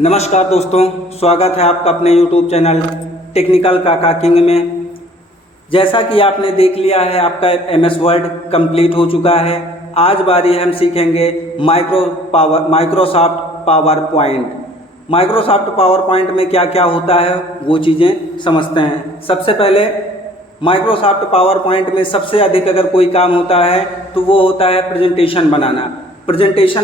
नमस्कार दोस्तों, स्वागत है आपका अपने YouTube चैनल टेक्निकल काका किंग में। जैसा कि आपने देख लिया है, आपका MS वर्ड कंप्लीट हो चुका है। आज बारी है हम सीखेंगे Microsoft power point. Microsoft power point में क्या क्या होता है वो चीज़ें समझते हैं। सबसे पहले माइक्रोसॉफ्ट पावर पॉइंट में सबसे अधिक अगर कोई काम होता है तो वो होता है प्रेजेंटेशन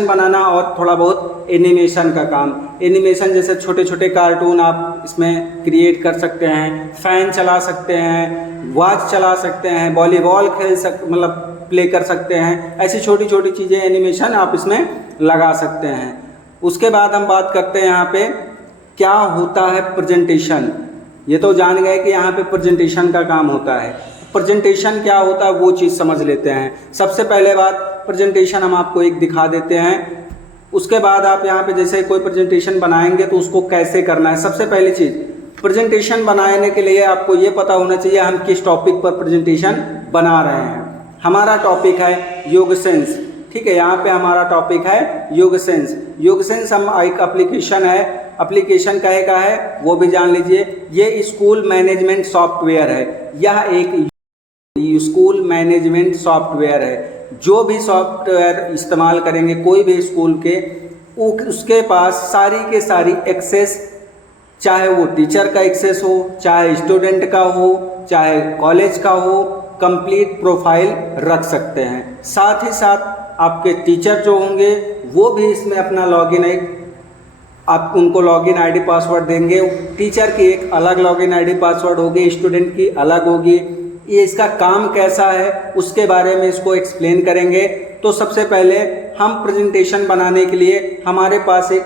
बनाना और थोड़ा बहुत एनिमेशन का काम। एनिमेशन जैसे छोटे छोटे कार्टून आप इसमें क्रिएट कर सकते हैं, फैन चला सकते हैं, वॉच चला सकते हैं, वॉलीबॉल प्ले कर सकते हैं। ऐसी छोटी छोटी चीज़ें एनिमेशन आप इसमें लगा सकते हैं। उसके बाद हम बात करते हैं यहाँ पे क्या होता है प्रेजेंटेशन। ये तो जान गए कि यहाँ पे प्रेजेंटेशन का काम होता है। प्रेजेंटेशन क्या होता है वो चीज़ समझ लेते हैं। सबसे पहले बात, प्रेजेंटेशन हम आपको एक दिखा देते हैं। उसके बाद आप यहाँ पे जैसे कोई प्रेजेंटेशन बनाएंगे तो उसको कैसे करना है। सबसे पहली चीज़, प्रेजेंटेशन बनाने के लिए आपको ये पता होना चाहिए हम किस टॉपिक पर प्रेजेंटेशन बना रहे हैं। हमारा टॉपिक है योग सेंस, ठीक है। यहाँ पे हमारा टॉपिक है योग सेंस। योग सेंस हम एक एप्लीकेशन है, एप्लीकेशन कहे का है वो भी जान लीजिए। ये स्कूल मैनेजमेंट सॉफ्टवेयर है। यह एक स्कूल मैनेजमेंट सॉफ्टवेयर है। जो भी सॉफ्टवेयर इस्तेमाल करेंगे कोई भी स्कूल के, उसके पास सारी के सारी एक्सेस, चाहे वो टीचर का एक्सेस हो, चाहे स्टूडेंट का हो, चाहे कॉलेज का हो, कंप्लीट प्रोफाइल रख सकते हैं। साथ ही साथ आपके टीचर जो होंगे वो भी इसमें अपना लॉगिन आप उनको लॉगिन आईडी पासवर्ड देंगे। टीचर की एक अलग लॉगिन आईडी पासवर्ड होगी, स्टूडेंट की अलग होगी। ये इसका काम कैसा है उसके बारे में इसको एक्सप्लेन करेंगे। तो सबसे पहले हम प्रेजेंटेशन बनाने के लिए हमारे पास एक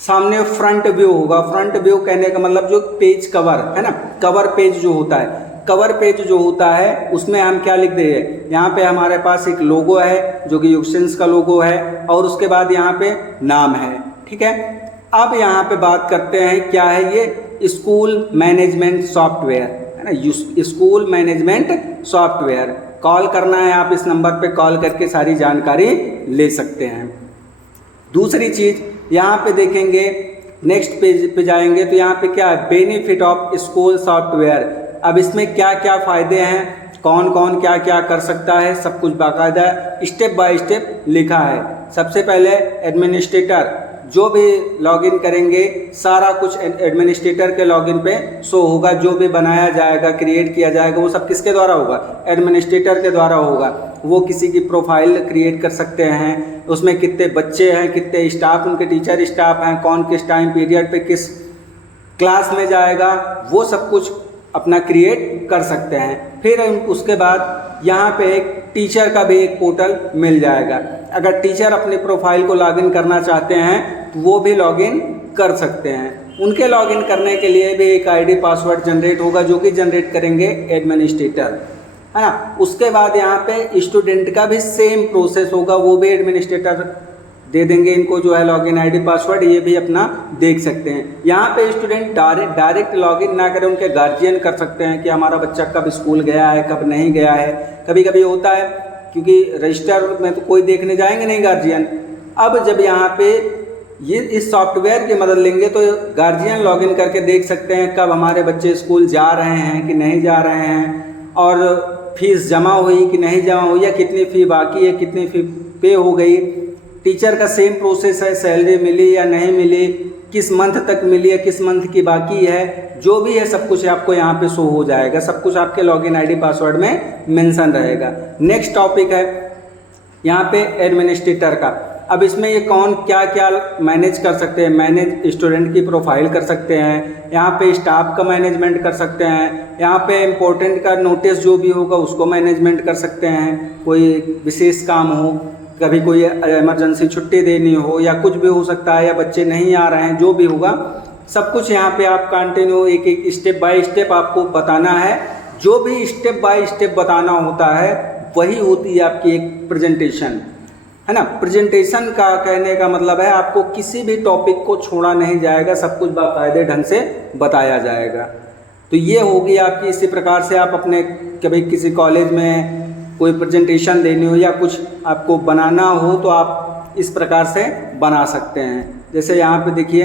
सामने फ्रंट व्यू होगा। फ्रंट व्यू कहने का मतलब जो पेज कवर है ना, कवर पेज जो होता है, कवर पेज जो होता है उसमें हम क्या लिख देंगे। यहाँ पे हमारे पास एक लोगो है जो कि यूसेंस का लोगो है और उसके बाद यहाँ पे नाम है, ठीक है। अब यहाँ पे बात करते हैं क्या है ये school management software, school management software. Call करना है, आप इस नंबर पे कॉल करके सारी जानकारी ले सकते हैं। दूसरी चीज़ यहाँ पे देखेंगे, नेक्स्ट पेज पे जाएंगे तो यहाँ पे क्या है, बेनिफिट ऑफ स्कूल सॉफ्टवेयर। अब इसमें क्या क्या फ़ायदे हैं, कौन कौन क्या क्या कर सकता है, सब कुछ बाकायदा स्टेप बाय स्टेप लिखा है। सबसे पहले एडमिनिस्ट्रेटर, जो भी लॉगिन करेंगे सारा कुछ एडमिनिस्ट्रेटर के लॉगिन पे शो होगा। जो भी बनाया जाएगा, क्रिएट किया जाएगा, वो सब किसके द्वारा होगा, एडमिनिस्ट्रेटर के द्वारा होगा। वो किसी की प्रोफाइल क्रिएट कर सकते हैं, उसमें कितने बच्चे हैं, कितने स्टाफ, उनके टीचर स्टाफ हैं, कौन किस टाइम पीरियड पे किस क्लास में जाएगा, वो सब कुछ अपना क्रिएट कर सकते हैं। फिर उसके बाद यहाँ पे एक टीचर का भी एक पोर्टल मिल जाएगा। अगर टीचर अपने प्रोफाइल को लॉगिन करना चाहते हैं तो वो भी लॉगिन कर सकते हैं। उनके लॉगिन करने के लिए भी एक आईडी पासवर्ड जनरेट होगा जो कि जनरेट करेंगे एडमिनिस्ट्रेटर, है ना। उसके बाद यहाँ पे स्टूडेंट का भी सेम प्रोसेस होगा, वो भी एडमिनिस्ट्रेटर दे देंगे इनको जो है लॉगिन आईडी पासवर्ड, ये भी अपना देख सकते हैं। यहाँ पे स्टूडेंट डायरेक्ट लॉगिन ना करें, उनके गार्जियन कर सकते हैं कि हमारा बच्चा कब स्कूल गया है, कब नहीं गया है। कभी कभी होता है क्योंकि रजिस्टर में तो कोई देखने जाएंगे नहीं गार्जियन। अब जब यहाँ पे ये इस सॉफ्टवेयर की मदद लेंगे तो गार्जियन लॉगिन करके देख सकते हैं कब हमारे बच्चे स्कूल जा रहे हैं कि नहीं जा रहे हैं, और फीस जमा हुई कि नहीं जमा हुई, या कितनी फ़ी बाकी है, कितनी फ़ी पे हो गई। टीचर का सेम प्रोसेस है, सैलरी मिली या नहीं मिली, किस मंथ तक मिली है, किस मंथ की बाकी है, जो भी है सब कुछ आपको यहाँ पे शो हो जाएगा। सब कुछ आपके लॉगिन आईडी पासवर्ड में मेंशन रहेगा। नेक्स्ट टॉपिक है यहाँ पे एडमिनिस्ट्रेटर का। अब इसमें ये कौन क्या क्या मैनेज कर सकते हैं, मैनेज स्टूडेंट की प्रोफाइल कर सकते हैं, यहाँ पे स्टाफ का मैनेजमेंट कर सकते हैं, यहाँ पे इम्पोर्टेंट का नोटिस जो भी होगा उसको मैनेजमेंट कर सकते हैं। कोई विशेष काम हो, कभी कोई इमरजेंसी छुट्टी देनी हो या कुछ भी हो सकता है, या बच्चे नहीं आ रहे हैं, जो भी होगा सब कुछ यहाँ पे आप कंटिन्यू एक एक स्टेप बाय स्टेप आपको बताना है। जो भी स्टेप बाय स्टेप बताना होता है वही होती है आपकी एक प्रेजेंटेशन, है ना। प्रेजेंटेशन का कहने का मतलब है आपको किसी भी टॉपिक को छोड़ा नहीं जाएगा, सब कुछ बाकायदे ढंग से बताया जाएगा। तो ये होगी आपकी। इसी प्रकार से आप अपने कभी किसी कॉलेज में कोई प्रेजेंटेशन देनी हो या कुछ आपको बनाना हो तो आप इस प्रकार से बना सकते हैं। जैसे यहाँ पे देखिए,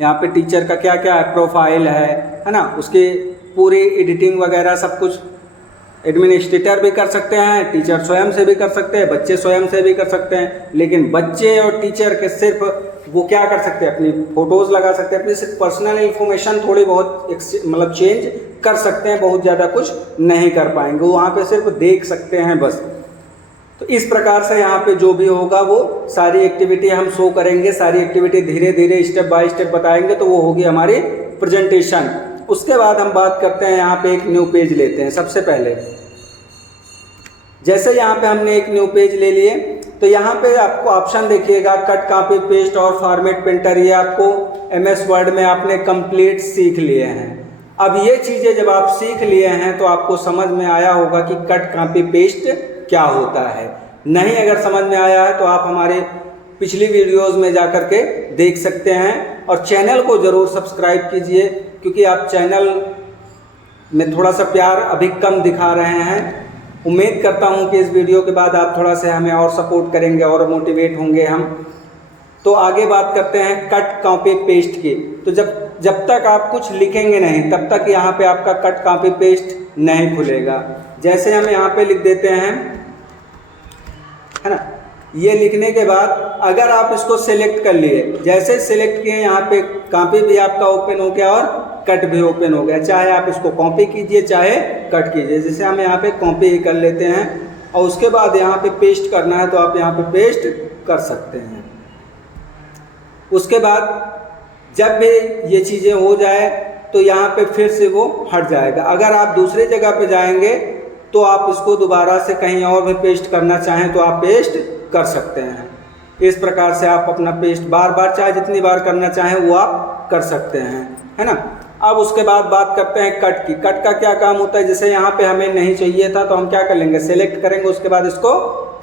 यहाँ पे टीचर का क्या क्या है, प्रोफाइल है ना, उसके पूरी एडिटिंग वगैरह सब कुछ एडमिनिस्ट्रेटर भी कर सकते हैं, टीचर स्वयं से भी कर सकते हैं, बच्चे स्वयं से भी कर सकते हैं। लेकिन बच्चे और टीचर के सिर्फ वो क्या कर सकते हैं, अपनी फ़ोटोज़ लगा सकते हैं, अपनी सिर्फ पर्सनल इन्फॉर्मेशन थोड़ी बहुत मतलब चेंज कर सकते हैं, बहुत ज़्यादा कुछ नहीं कर पाएंगे, वो वहाँ पे सिर्फ देख सकते हैं बस। तो इस प्रकार से यहाँ पे जो भी होगा वो सारी एक्टिविटी हम शो करेंगे, सारी एक्टिविटी धीरे धीरे स्टेप बाय स्टेप बताएंगे, तो वो होगी हमारी प्रेजेंटेशन। उसके बाद हम बात करते हैं, यहाँ पे एक न्यू पेज लेते हैं। सबसे पहले जैसे यहाँ पे हमने एक न्यू पेज ले लिए, तो यहाँ पे आपको ऑप्शन देखिएगा कट, कॉपी, पेस्ट और फॉर्मेट प्रिंटर। ये आपको MS वर्ड में आपने कंप्लीट सीख लिए हैं। अब ये चीज़ें जब आप सीख लिए हैं तो आपको समझ में आया होगा कि कट, कॉपी, पेस्ट क्या होता है। नहीं अगर समझ में आया है तो आप हमारे पिछली वीडियोज़ में जा कर के देख सकते हैं, और चैनल को ज़रूर सब्सक्राइब कीजिए, क्योंकि आप चैनल में थोड़ा सा प्यार अभी कम दिखा रहे हैं। उम्मीद करता हूं कि इस वीडियो के बाद आप थोड़ा सा हमें और सपोर्ट करेंगे और मोटिवेट होंगे हम। तो आगे बात करते हैं कट, कॉपी, पेस्ट की। तो जब तक आप कुछ लिखेंगे नहीं तब तक यहाँ पे आपका कट, कॉपी, पेस्ट नहीं खुलेगा। जैसे हम यहाँ पे लिख देते हैं, है ना, ये लिखने के बाद अगर आप इसको सिलेक्ट कर लिए, जैसे सिलेक्ट किए यहाँ पे कॉपी भी आपका ओपन हो गया और कट भी ओपन हो गया। चाहे आप इसको कॉपी कीजिए चाहे कट कीजिए। जैसे हम यहाँ पे कॉपी ही कर लेते हैं और उसके बाद यहाँ पे पेस्ट करना है तो आप यहाँ पे पेस्ट कर सकते हैं। उसके बाद जब भी ये चीज़ें हो जाए तो यहाँ पे फिर से वो हट जाएगा। अगर आप दूसरी जगह पे जाएंगे तो आप इसको दोबारा से कहीं और भी पेस्ट करना चाहें तो आप पेस्ट कर सकते हैं। इस प्रकार से आप अपना पेस्ट बार बार चाहे जितनी बार करना चाहें वो आप कर सकते हैं, है ना। अब उसके बाद बात करते हैं कट की। कट का क्या काम होता है, जैसे यहाँ पे हमें नहीं चाहिए था तो हम क्या कर लेंगे, सेलेक्ट करेंगे, उसके बाद इसको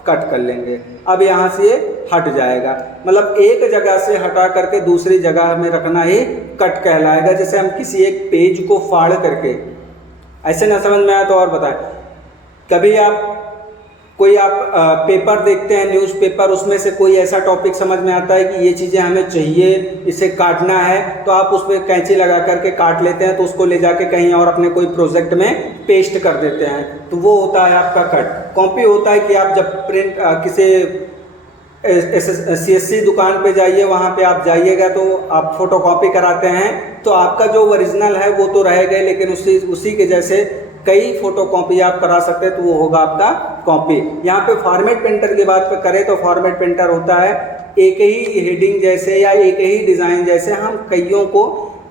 कट कर लेंगे। अब यहाँ से ये हट जाएगा, मतलब एक जगह से हटा करके दूसरी जगह में रखना ही कट कहलाएगा। जैसे हम किसी एक पेज को फाड़ करके, ऐसे ना समझ में आया तो और बताएं, कभी आप पेपर देखते हैं, न्यूज़पेपर, उसमें से कोई ऐसा टॉपिक समझ में आता है कि ये चीज़ें हमें चाहिए, इसे काटना है, तो आप उस पर कैंची लगा करके काट लेते हैं, तो उसको ले जाके कहीं और अपने कोई प्रोजेक्ट में पेस्ट कर देते हैं, तो वो होता है आपका कट। कॉपी होता है कि आप जब प्रिंट किसी CSC दुकान पे जाइए, वहाँ पे आप जाइएगा तो आप फोटो कॉपी कराते हैं, तो आपका जो ओरिजिनल है वो तो रहेगा, लेकिन उसी के जैसे कई फोटो कॉपी आप करा सकते हैं, तो वो होगा आपका कॉपी। यहाँ पे फॉर्मेट प्रिंटर की बात करें तो फॉर्मेट प्रिंटर होता है एक ही हेडिंग जैसे या एक ही डिज़ाइन जैसे हम कईयों को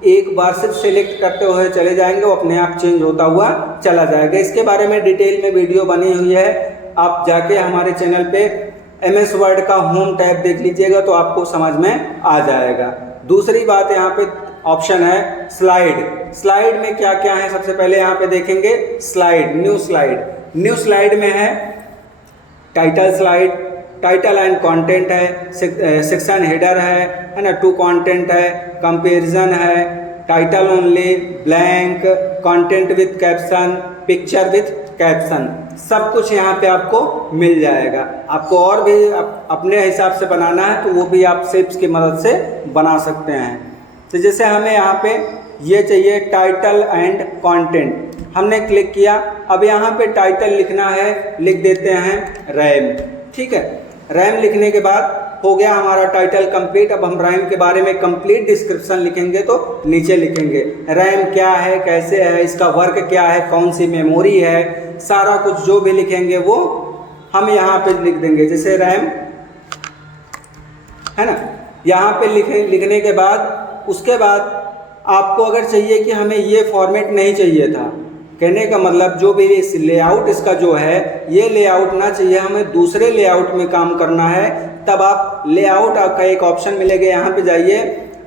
एक बार सिर्फ सेलेक्ट करते हुए चले जाएंगे, वो अपने आप चेंज होता हुआ चला जाएगा। इसके बारे में डिटेल में वीडियो बनी हुई है, आप जाके हमारे चैनल पे MS वर्ड का होम टैब देख लीजिएगा तो आपको समझ में आ जाएगा। दूसरी बात यहाँ पे ऑप्शन है स्लाइड। स्लाइड में क्या क्या है, सबसे पहले यहाँ पे देखेंगे slide, new slide. New slide में है title slide, title and content है, सेक्शन हेडर है ना, टू कंटेंट है, कंपैरिजन है, title only, blank, content with caption, picture with caption, सब कुछ यहाँ पे आपको मिल जाएगा। आपको और भी अपने हिसाब से बनाना है तो वो भी आप शेप्स की मदद से बना सकते हैं। तो जैसे हमें यहाँ पे ये चाहिए टाइटल एंड कंटेंट, हमने क्लिक किया, अब यहाँ पे टाइटल लिखना है, लिख देते हैं रैम, ठीक है। रैम लिखने के बाद हो गया हमारा टाइटल कंप्लीट। अब हम रैम के बारे में कंप्लीट डिस्क्रिप्शन लिखेंगे तो नीचे लिखेंगे रैम क्या है, कैसे है, इसका वर्क क्या है, कौन सी मेमोरी है, सारा कुछ जो भी लिखेंगे वो हम यहाँ पे लिख देंगे। जैसे रैम है ना, यहाँ पे लिखने के बाद उसके बाद आपको अगर चाहिए कि हमें ये फॉर्मेट नहीं चाहिए था, कहने का मतलब जो भी इस लेआउट इसका जो है ये लेआउट ना चाहिए, हमें दूसरे लेआउट में काम करना है, तब आप लेआउट का एक ऑप्शन मिलेगा, यहाँ पे जाइए,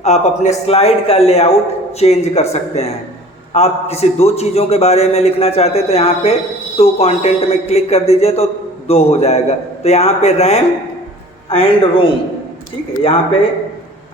आप अपने स्लाइड का लेआउट चेंज कर सकते हैं। आप किसी दो चीज़ों के बारे में लिखना चाहते हैं तो यहाँ पे टू कंटेंट में क्लिक कर दीजिए तो दो हो जाएगा। तो यहाँ पे रैम एंड रोम, ठीक है, यहाँ पे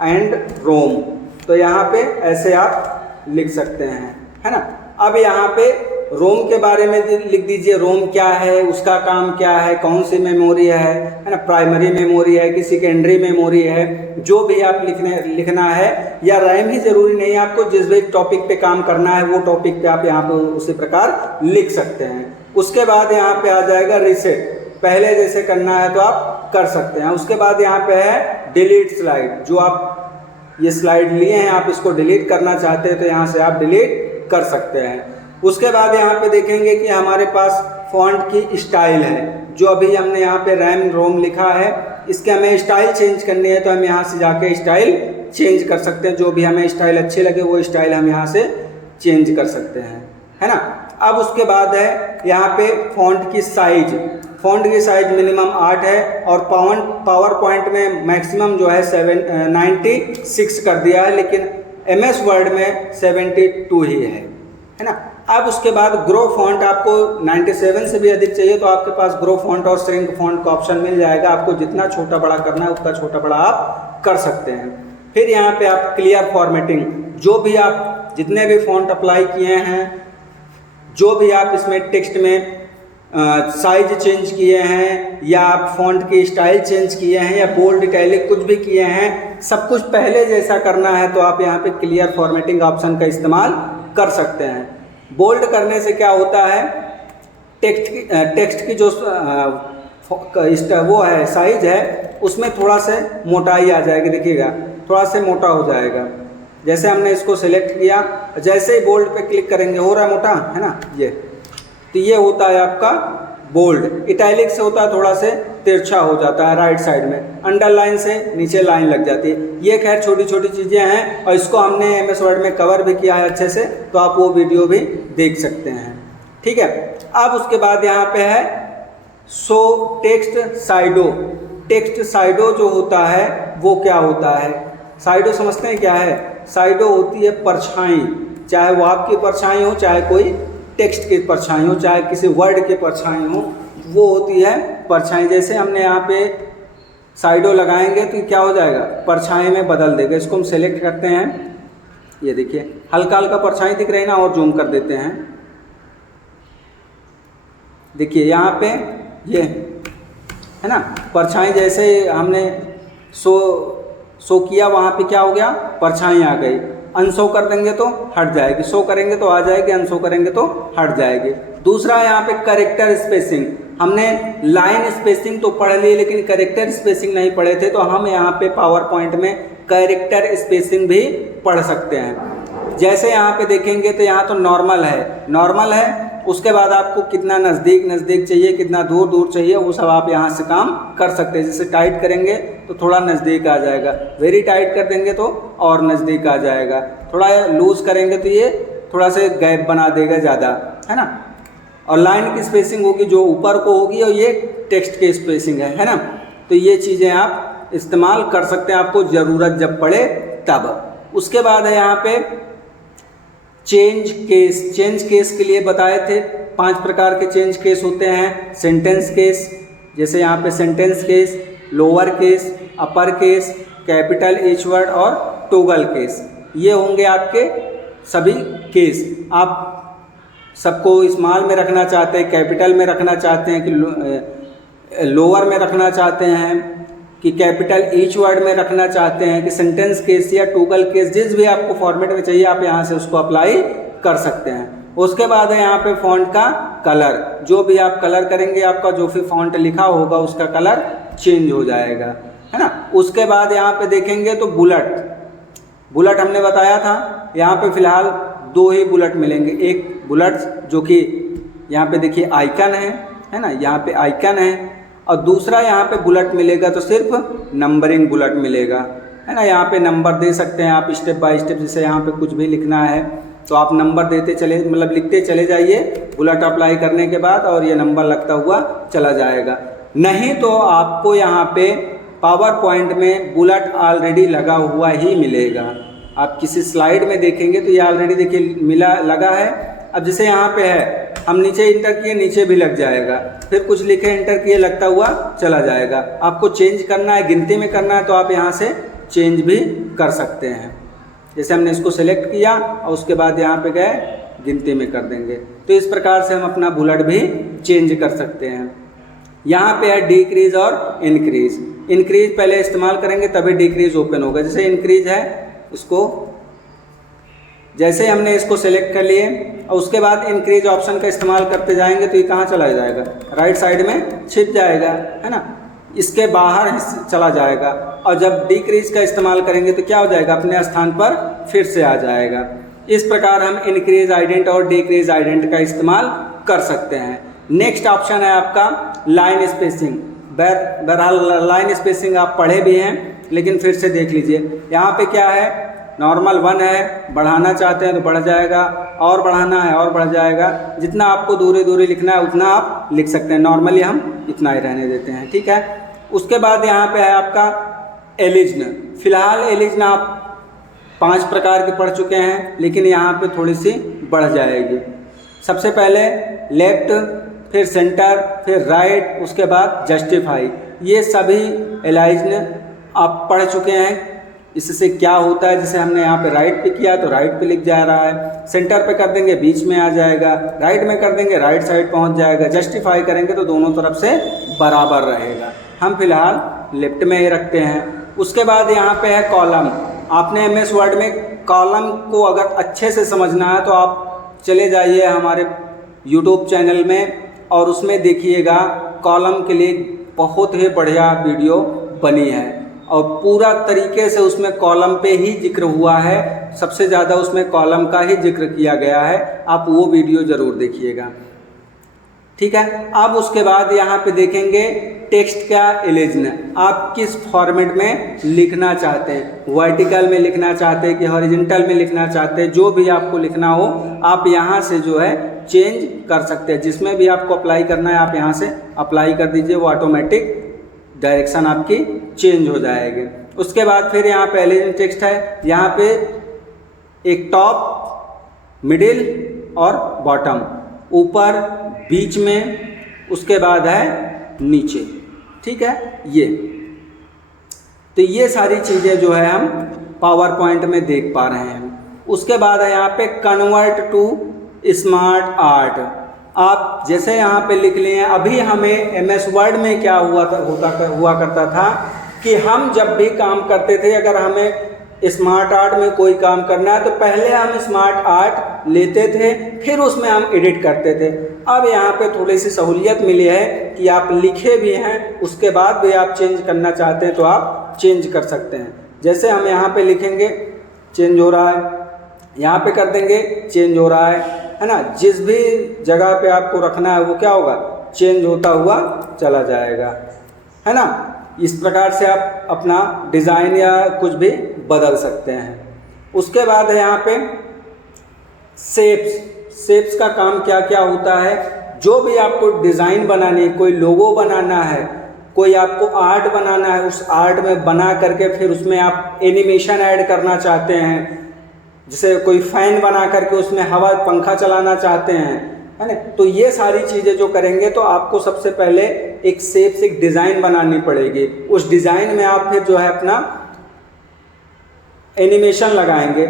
एंड रोम, तो यहाँ पे ऐसे आप लिख सकते हैं, है ना। अब यहाँ पे रोम के बारे में लिख दीजिए, रोम क्या है, उसका काम क्या है, कौन सी मेमोरी है ना, प्राइमरी मेमोरी है कि सेकेंडरी मेमोरी है, जो भी आप लिखना है। या रैम ही ज़रूरी नहीं है, आपको जिस भी टॉपिक पे काम करना है वो टॉपिक पे आप यहाँ पे उसी प्रकार लिख सकते हैं। उसके बाद यहाँ पे आ जाएगा रीसेट, पहले जैसे करना है तो आप कर सकते हैं। उसके बाद यहाँ पे है डिलीट स्लाइड, जो आप ये स्लाइड लिए हैं आप इसको डिलीट करना चाहते हैं तो यहाँ से आप डिलीट कर सकते हैं। उसके बाद यहाँ पे देखेंगे कि हमारे पास फॉन्ट की स्टाइल है, जो अभी हमने यहाँ पे रैम रोम लिखा है, इसके हमें स्टाइल चेंज करनी है तो हम यहाँ से जाके स्टाइल चेंज कर सकते हैं। जो भी हमें स्टाइल अच्छे लगे वो स्टाइल हम यहाँ से चेंज कर सकते हैं, है ना। अब उसके बाद है यहाँ पे फॉन्ट की साइज, फॉन्ट की साइज मिनिमम 8 है और पावर पॉइंट में मैक्सिमम जो है 96 कर दिया है, लेकिन MS वर्ड में 72 ही है ना। अब उसके बाद ग्रो फॉन्ट आपको 97 से भी अधिक चाहिए तो आपके पास ग्रो फॉन्ट और श्रिंक फॉन्ट का ऑप्शन मिल जाएगा। आपको जितना छोटा बड़ा करना है उतना छोटा बड़ा आप कर सकते हैं। फिर यहाँ पे आप क्लियर फॉर्मेटिंग, जो भी आप जितने भी फॉन्ट अप्लाई किए हैं, जो भी आप इसमें टेक्स्ट में साइज चेंज किए हैं या आप फॉन्ट की स्टाइल चेंज किए हैं या बोल्ड इटैलिक कुछ भी किए हैं, सब कुछ पहले जैसा करना है तो आप यहाँ पे क्लियर फॉर्मेटिंग ऑप्शन का इस्तेमाल कर सकते हैं। बोल्ड करने से क्या होता है, टेक्स्ट की जो वो है साइज है उसमें थोड़ा से मोटाई आ जाएगी, देखिएगा थोड़ा से मोटा हो जाएगा। जैसे हमने इसको सेलेक्ट किया, जैसे ही बोल्ड पे क्लिक करेंगे हो रहा है मोटा, है ना ये, तो ये होता है आपका बोल्ड। इटैलिक से होता है थोड़ा से तिरछा हो जाता है राइट साइड में, अंडरलाइन से नीचे लाइन लग जाती है। ये खैर छोटी छोटी चीज़ें हैं और इसको हमने MS वर्ड में कवर भी किया है अच्छे से, तो आप वो वीडियो भी देख सकते हैं, ठीक है। अब उसके बाद यहाँ पे है शो टेक्स्ट साइडो। टेक्स्ट साइडो जो होता है वो क्या होता है, साइडो समझते हैं क्या है? साइडो होती है परछाई, चाहे वो आपकी परछाई हो, चाहे कोई टेक्स्ट की परछाई हो, चाहे किसी वर्ड की परछाई हो, वो होती है परछाई। जैसे हमने यहाँ पे साइडो लगाएंगे तो क्या हो जाएगा, परछाई में बदल देगा। इसको हम सेलेक्ट करते हैं, ये देखिए हल्का हल्का परछाई दिख रही है ना, और जूम कर देते हैं। देखिए यहाँ पे ये है ना परछाई, जैसे हमने शो किया वहाँ पे क्या हो गया, परछाई आ गई। अनशो कर देंगे तो हट जाएगी, शो करेंगे तो आ जाएगी, अनशो करेंगे तो हट जाएगी। दूसरा यहाँ पे करेक्टर स्पेसिंग, हमने लाइन स्पेसिंग तो पढ़ ली लेकिन करेक्टर स्पेसिंग नहीं पढ़े थे, तो हम यहाँ पे पावर पॉइंट में करेक्टर स्पेसिंग भी पढ़ सकते हैं। जैसे यहाँ पे देखेंगे तो यहाँ तो नॉर्मल है, उसके बाद आपको कितना नज़दीक चाहिए, कितना दूर चाहिए, वो सब आप यहाँ से काम कर सकते हैं। जैसे टाइट करेंगे तो थोड़ा नज़दीक आ जाएगा, वेरी टाइट कर देंगे तो और नज़दीक आ जाएगा, थोड़ा लूज़ करेंगे तो ये थोड़ा से गैप बना देगा ज़्यादा, है ना। और लाइन की स्पेसिंग होगी जो ऊपर को होगी, और ये टेक्स्ट की स्पेसिंग है ना। तो ये चीज़ें आप इस्तेमाल कर सकते हैं, आपको ज़रूरत जब पड़े तब। उसके बाद है यहाँ पे चेंज केस के लिए बताए थे 5 प्रकार के चेंज केस होते हैं। सेंटेंस केस, जैसे यहाँ पे sentence case, lower case, upper case, capital H word और टोगल केस, ये होंगे आपके सभी केस। आप सबको स्मॉल में रखना चाहते हैं, कैपिटल में रखना चाहते हैं कि लोअर में रखना चाहते हैं, कि कैपिटल ईच वर्ड में रखना चाहते हैं, कि सेंटेंस केस या टोगल केस, जिस भी आपको फॉर्मेट में चाहिए आप यहाँ से उसको अप्लाई कर सकते हैं। उसके बाद है यहाँ पे फॉन्ट का कलर, जो भी आप कलर करेंगे आपका जो भी फॉन्ट लिखा होगा उसका कलर चेंज हो जाएगा, है ना। उसके बाद यहाँ पे देखेंगे तो बुलेट हमने बताया था, यहाँ पे फिलहाल 2 ही बुलेट मिलेंगे। एक बुलेट जो कि यहाँ पे देखिए आइकन है ना, यहाँ पे आइकन है, और दूसरा यहाँ पे बुलेट मिलेगा तो सिर्फ नंबरिंग बुलेट मिलेगा, है ना। यहाँ पे नंबर दे सकते हैं आप स्टेप बाय स्टेप, जैसे यहाँ पे कुछ भी लिखना है तो आप नंबर देते चले, मतलब लिखते चले जाइए बुलेट अप्लाई करने के बाद, और ये नंबर लगता हुआ चला जाएगा। नहीं तो आपको यहाँ पे पावर पॉइंट में बुलेट ऑलरेडी लगा हुआ ही मिलेगा। आप किसी स्लाइड में देखेंगे तो ये ऑलरेडी देखिए लगा है। अब जैसे यहाँ पे है, हम नीचे इंटर किए नीचे भी लग जाएगा, फिर कुछ लिखे इंटर किए लगता हुआ चला जाएगा। आपको चेंज करना है, गिनती में करना है तो आप यहाँ से चेंज भी कर सकते हैं। जैसे हमने इसको सेलेक्ट किया और उसके बाद यहाँ पे गए गिनती में कर देंगे, तो इस प्रकार से हम अपना बुलेट भी चेंज कर सकते हैं। यहाँ पे है डिक्रीज और इंक्रीज। इंक्रीज पहले इस्तेमाल करेंगे तभी डिक्रीज ओपन होगा। जैसे इंक्रीज है, उसको जैसे हमने इसको सेलेक्ट कर लिए और उसके बाद इंक्रीज ऑप्शन का इस्तेमाल करते जाएंगे तो ये कहाँ चला जाएगा, राइट साइड में छिप जाएगा, है ना, इसके बाहर चला जाएगा। और जब डिक्रीज का इस्तेमाल करेंगे तो क्या हो जाएगा, अपने स्थान पर फिर से आ जाएगा। इस प्रकार हम इंक्रीज आइडेंट और डिक्रीज आइडेंट का इस्तेमाल कर सकते हैं। नेक्स्ट ऑप्शन है आपका लाइन स्पेसिंग। बहरहाल लाइन स्पेसिंग आप पढ़े भी हैं, लेकिन फिर से देख लीजिए। यहाँ पे क्या है, नॉर्मल 1 है, बढ़ाना चाहते हैं तो बढ़ जाएगा, और बढ़ाना है और बढ़ जाएगा। जितना आपको दूरी दूरी लिखना है उतना आप लिख सकते हैं। नॉर्मली हम इतना ही रहने देते हैं, ठीक है। उसके बाद यहाँ पे है आपका एलिजन। फिलहाल एलिजन आप 5 प्रकार के पढ़ चुके हैं, लेकिन यहाँ पे थोड़ी सी बढ़ जाएगी। सबसे पहले लेफ्ट, फिर सेंटर, फिर राइट, उसके बाद जस्टिफाई। ये सभी एलाइजन आप पढ़ चुके हैं। इससे क्या होता है, जैसे हमने यहाँ पे राइट पे किया तो राइट पे लिख जा रहा है, सेंटर पे कर देंगे बीच में आ जाएगा, राइट में कर देंगे राइट साइड पहुँच जाएगा, जस्टिफाई करेंगे तो दोनों तरफ से बराबर रहेगा। हम फिलहाल लेफ्ट में ही रखते हैं। उसके बाद यहाँ पे है कॉलम। आपने MS वर्ड में कॉलम को अगर अच्छे से समझना है तो आप चले जाइए हमारे YouTube चैनल में और उसमें देखिएगा, कॉलम के लिए बहुत ही बढ़िया वीडियो बनी है और पूरा तरीके से उसमें कॉलम पे ही जिक्र हुआ है। सबसे ज़्यादा उसमें कॉलम का ही जिक्र किया गया है, आप वो वीडियो ज़रूर देखिएगा, ठीक है। अब उसके बाद यहाँ पे देखेंगे टेक्स्ट का एलिजन। आप किस फॉर्मेट में लिखना चाहते हैं, वर्टिकल में लिखना चाहते हैं कि हॉरिजॉन्टल में लिखना चाहते हैं, जो भी आपको लिखना हो आप यहाँ से जो है चेंज कर सकते हैं। जिसमें भी आपको अप्लाई करना है आप यहाँ से अप्लाई कर दीजिए, वो ऑटोमेटिक डायरेक्शन आपकी चेंज हो जाएगी। उसके बाद फिर यहाँ पे एलिजन टेक्स्ट है। यहाँ पे एक टॉप, मिडिल और बॉटम, ऊपर, बीच में, उसके बाद है नीचे, ठीक है। ये सारी चीज़ें जो है हम पावर पॉइंट में देख पा रहे हैं। उसके बाद है यहाँ पे कन्वर्ट टू स्मार्ट आर्ट। आप जैसे यहाँ पे लिख लिए हैं, अभी हमें MS वर्ड में क्या हुआ करता था कि हम जब भी काम करते थे, अगर हमें स्मार्ट आर्ट में कोई काम करना है तो पहले हम स्मार्ट आर्ट लेते थे, फिर उसमें हम एडिट करते थे। अब यहाँ पे थोड़ी सी सहूलियत मिली है कि आप लिखे भी हैं, उसके बाद भी आप चेंज करना चाहते हैं तो आप चेंज कर सकते हैं। जैसे हम यहाँ पे लिखेंगे चेंज हो रहा है, यहाँ पे कर देंगे चेंज हो रहा है ना। जिस भी जगह पे आपको रखना है वो क्या होगा, चेंज होता हुआ चला जाएगा, है ना। इस प्रकार से आप अपना डिज़ाइन या कुछ भी बदल सकते हैं। उसके बाद है यहाँ पे शेप्स का काम क्या क्या होता है। जो भी आपको डिज़ाइन बनानी है, कोई लोगो बनाना है, कोई आपको आर्ट बनाना है, उस आर्ट में बना करके फिर उसमें आप एनिमेशन ऐड करना चाहते हैं, जैसे कोई फैन बना करके उसमें हवा पंखा चलाना चाहते हैं, है ना। तो ये सारी चीज़ें जो करेंगे तो आपको सबसे पहले एक शेप से एक डिज़ाइन बनानी पड़ेगी। उस डिज़ाइन में आप फिर जो है अपना एनिमेशन लगाएंगे।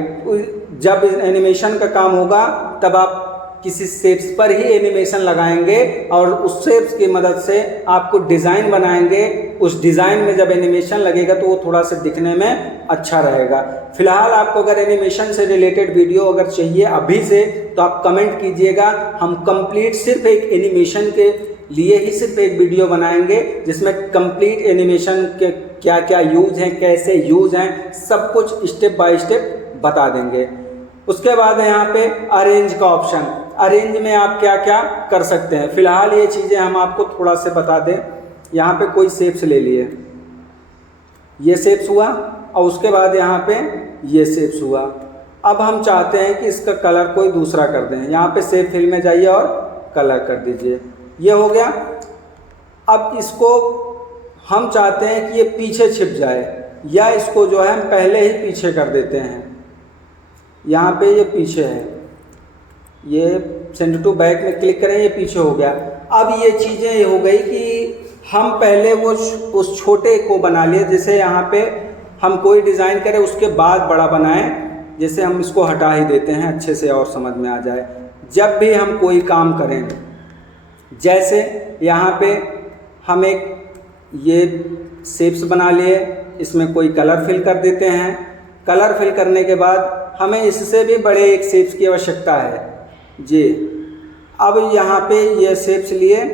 जब एनिमेशन का काम होगा तब आप किसी शेप्स पर ही एनिमेशन लगाएंगे और उस शेप्स की मदद से आपको डिज़ाइन बनाएंगे। उस डिज़ाइन में जब एनिमेशन लगेगा तो वो थोड़ा सा दिखने में अच्छा रहेगा। फिलहाल आपको अगर एनिमेशन से रिलेटेड वीडियो अगर चाहिए अभी से तो आप कमेंट कीजिएगा। हम कंप्लीट सिर्फ एक एनिमेशन के लिए ही सिर्फ एक वीडियो बनाएंगे, जिसमें कंप्लीट एनिमेशन के क्या क्या यूज हैं, कैसे यूज हैं, सब कुछ स्टेप बाय स्टेप बता देंगे। उसके बाद है यहाँ पे अरेंज का ऑप्शन। अरेंज में आप क्या क्या कर सकते हैं, फिलहाल ये चीज़ें हम आपको थोड़ा से बता दें। यहाँ पे कोई शेप्स ले लिए, ये शेप्स हुआ, और उसके बाद यहाँ पे ये शेप्स हुआ। अब हम चाहते हैं कि इसका कलर कोई दूसरा कर दें। यहाँ पे शेप फिल में जाइए और कलर कर दीजिए, ये हो गया। अब इसको हम चाहते हैं कि ये पीछे छिप जाए, या इसको जो है हम पहले ही पीछे कर देते हैं। यहाँ पे ये पीछे है, ये सेंड टू बैक में क्लिक करें, ये पीछे हो गया। अब ये चीज़ें ये हो गई कि हम पहले वो उस छोटे को बना लिए। जैसे यहाँ पे हम कोई डिज़ाइन करें उसके बाद बड़ा बनाएं, जैसे हम इसको हटा ही देते हैं अच्छे से और समझ में आ जाए। जब भी हम कोई काम करें, जैसे यहाँ पे हम एक ये शेप्स बना लिए, इसमें कोई कलर फिल कर देते हैं। कलर फिल करने के बाद हमें इससे भी बड़े एक शेप्स की आवश्यकता है जी। अब यहाँ पे ये शेप्स लिए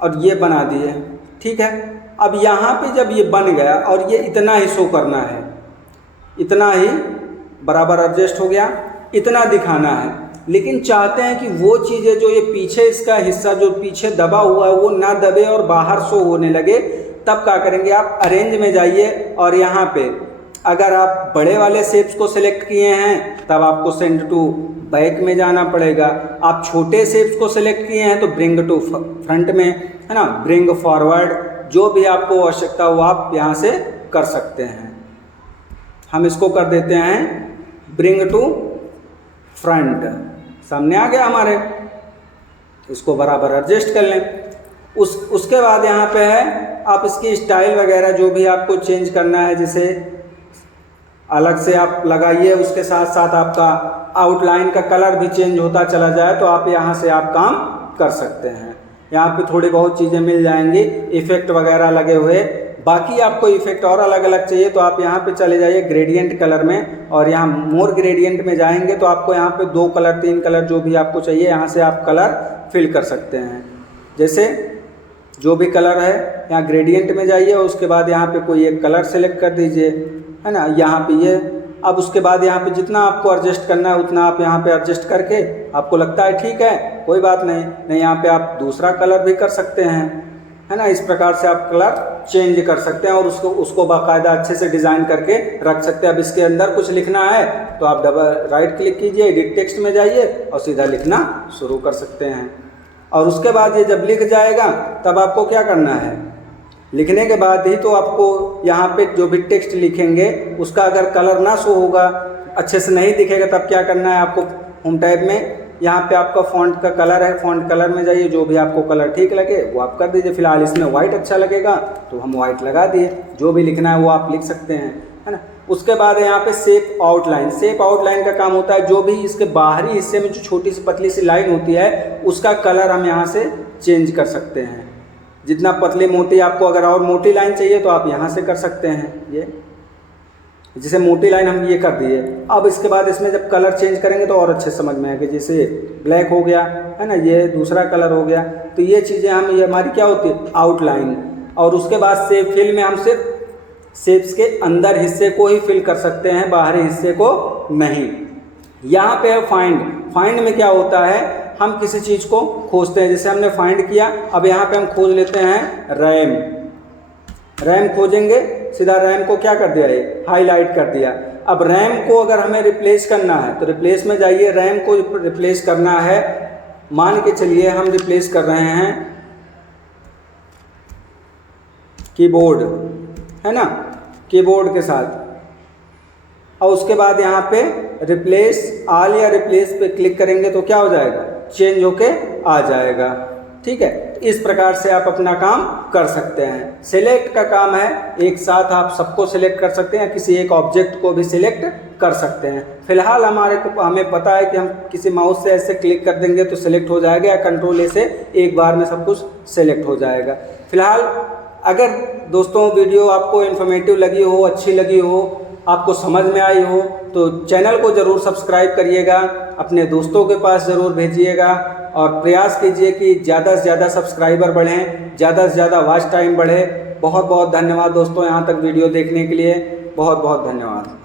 और ये बना दिए, ठीक है। अब यहाँ पे जब ये बन गया और ये इतना ही शो करना है, इतना ही बराबर एडजस्ट हो गया, इतना दिखाना है। लेकिन चाहते हैं कि वो चीज़ें जो ये पीछे इसका हिस्सा जो पीछे दबा हुआ है वो ना दबे और बाहर शो होने लगे, तब क्या करेंगे, आप अरेंज में जाइए और यहाँ पे अगर आप बड़े वाले शेप्स को सिलेक्ट किए हैं तब आपको सेंड टू बैक में जाना पड़ेगा। आप छोटे शेप्स को सिलेक्ट किए हैं तो ब्रिंग टू फ्रंट में, है ना, ब्रिंग फॉरवर्ड, जो भी आपको आवश्यकता हो आप यहाँ से कर सकते हैं। हम इसको कर देते हैं ब्रिंग टू फ्रंट, सामने आ गया हमारे, इसको बराबर एडजस्ट कर लें। उसके बाद यहाँ पे है आप इसकी स्टाइल वगैरह जो भी आपको चेंज करना है, जैसे अलग से आप लगाइए, उसके साथ साथ आपका आउटलाइन का कलर भी चेंज होता चला जाए तो आप यहाँ से आप काम कर सकते हैं। यहाँ पे थोड़ी बहुत चीज़ें मिल जाएंगी, इफ़ेक्ट वगैरह लगे हुए। बाकी आपको इफ़ेक्ट और अलग अलग चाहिए तो आप यहाँ पे चले जाइए ग्रेडियंट कलर में, और यहाँ मोर ग्रेडियंट में जाएंगे तो आपको यहाँ पे 2 कलर 3 कलर जो भी आपको चाहिए यहाँ से आप कलर फिल कर सकते हैं। जैसे जो भी कलर है यहाँ ग्रेडियंट में जाइए और उसके बाद यहाँ पे कोई एक कलर सेलेक्ट कर दीजिए, है ना, यहाँ पे ये। अब उसके बाद यहाँ पे जितना आपको एडजस्ट करना है उतना आप यहाँ पे एडजस्ट करके, आपको लगता है ठीक है कोई बात नहीं, यहाँ पे आप दूसरा कलर भी कर सकते हैं, है ना। इस प्रकार से आप कलर चेंज कर सकते हैं और उसको बाकायदा अच्छे से डिज़ाइन करके रख सकते हैं। अब इसके अंदर कुछ लिखना है तो आप डबल राइट क्लिक कीजिए, एडिट टेक्स्ट में जाइए और सीधा लिखना शुरू कर सकते हैं। और उसके बाद ये जब लिख जाएगा तब आपको क्या करना है, लिखने के बाद ही तो आपको यहाँ पे जो भी टेक्स्ट लिखेंगे उसका अगर कलर ना शो होगा, अच्छे से नहीं दिखेगा, तब क्या करना है आपको, होम टैब में यहाँ पे आपका फ़ॉन्ट का कलर है, फ़ॉन्ट कलर में जाइए, जो भी आपको कलर ठीक लगे वो आप कर दीजिए। फिलहाल इसमें वाइट अच्छा लगेगा तो हम वाइट लगा दिए, जो भी लिखना है वो आप लिख सकते हैं, है ना। उसके बाद यहाँ पे शेप आउटलाइन। शेप आउटलाइन का काम होता है जो भी इसके बाहरी हिस्से में जो छोटी सी पतली सी लाइन होती है उसका कलर हम यहाँ से चेंज कर सकते हैं। जितना पतली मोटी आपको अगर और मोटी लाइन चाहिए तो आप यहाँ से कर सकते हैं। ये जैसे मोटी लाइन हम ये कर दिए। अब इसके बाद इसमें जब कलर चेंज करेंगे तो और अच्छे समझ में आएगा। जैसे ब्लैक हो गया, है ना, ये दूसरा कलर हो गया, तो ये चीज़ें हम, ये हमारी क्या होती है आउटलाइन। और उसके बाद शेप फिल में हम सिर्फ शेप्स के अंदर हिस्से को ही फिल कर सकते हैं, बाहरी हिस्से को नहीं। यहाँ पे है फाइंड। फाइंड में क्या होता है, हम किसी चीज़ को खोजते हैं, जैसे हमने फाइंड किया, अब यहाँ पे हम खोज लेते हैं रैम। रैम खोजेंगे, सीधा रैम को क्या कर दिया, ये हाईलाइट कर दिया। अब रैम को अगर हमें रिप्लेस करना है तो रिप्लेस में जाइए, रैम को रिप्लेस करना है, मान के चलिए हम रिप्लेस कर रहे हैं कीबोर्ड, है ना, कीबोर्ड के साथ। और उसके बाद यहाँ पे रिप्लेस ऑल या रिप्लेस पे क्लिक करेंगे तो क्या हो जाएगा, चेंज होके आ जाएगा। ठीक है, इस प्रकार से आप अपना काम कर सकते हैं। सिलेक्ट का काम है, एक साथ आप सबको सिलेक्ट कर सकते हैं, किसी एक ऑब्जेक्ट को भी सिलेक्ट कर सकते हैं। फिलहाल हमें पता है कि हम किसी माउस से ऐसे क्लिक कर देंगे तो सिलेक्ट हो जाएगा, या कंट्रोल ए से एक बार में सब कुछ सिलेक्ट हो जाएगा। फिलहाल अगर दोस्तों वीडियो आपको इन्फॉर्मेटिव लगी हो, अच्छी लगी हो, आपको समझ में आई हो तो चैनल को ज़रूर सब्सक्राइब करिएगा, अपने दोस्तों के पास ज़रूर भेजिएगा और प्रयास कीजिए कि ज़्यादा से ज़्यादा सब्सक्राइबर बढ़ें, ज़्यादा से ज़्यादा वॉच टाइम बढ़े। बहुत बहुत धन्यवाद दोस्तों, यहाँ तक वीडियो देखने के लिए बहुत बहुत धन्यवाद।